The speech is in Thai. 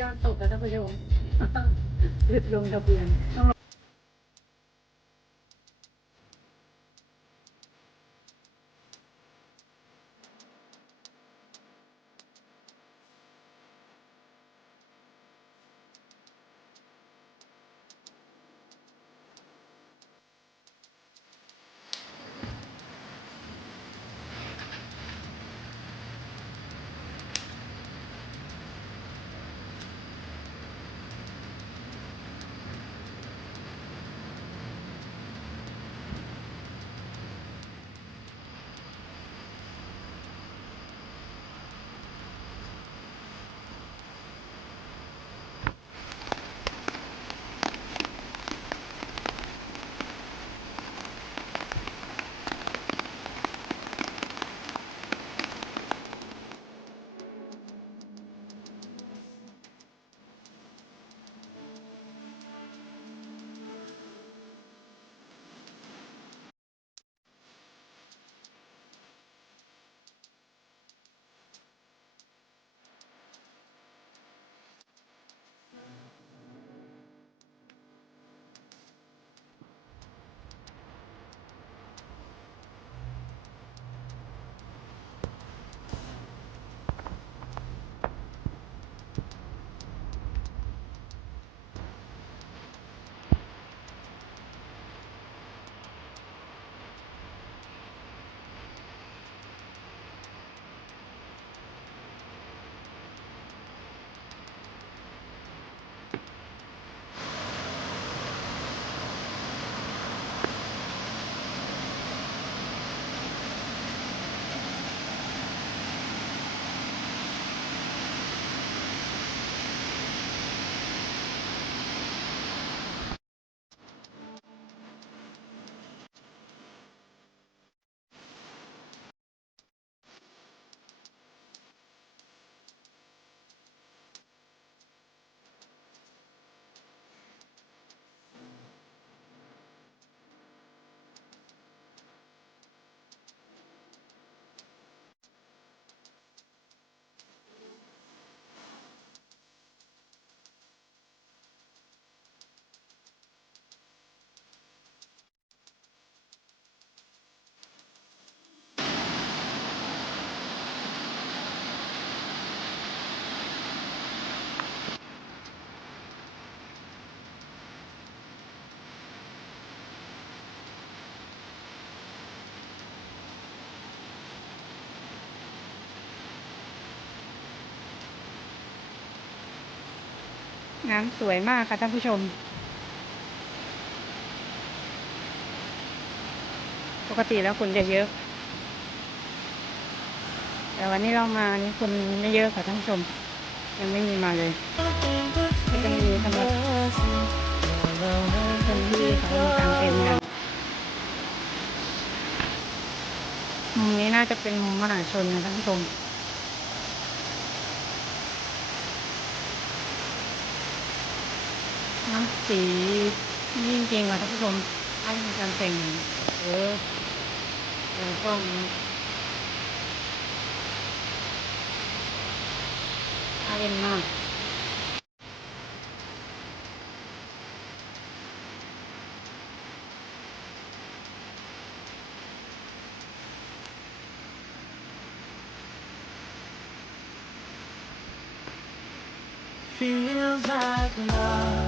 ที่ยวตกแล้วท่านผู้ชมหยุดลงทะเบียนต้องน้ำสวยมากค่ะท่านผู้ชมปกติแล้วคนจะเยอะแต่วันนี้เรามานี่คนไม่เยอะค่ะท่านผู้ชมยังไม่มีมาเลยก็จะมีสำหรับคนที่เขามากางเต็นท์กันมุมนี้น่าจะเป็นมุมมหาชนนะท่านผู้ชมน้ำสีนี่จริงๆค่ะท่านผู้ชมน่าจะมีการแต่งกล้องน่าเล่นมาก Feels like love.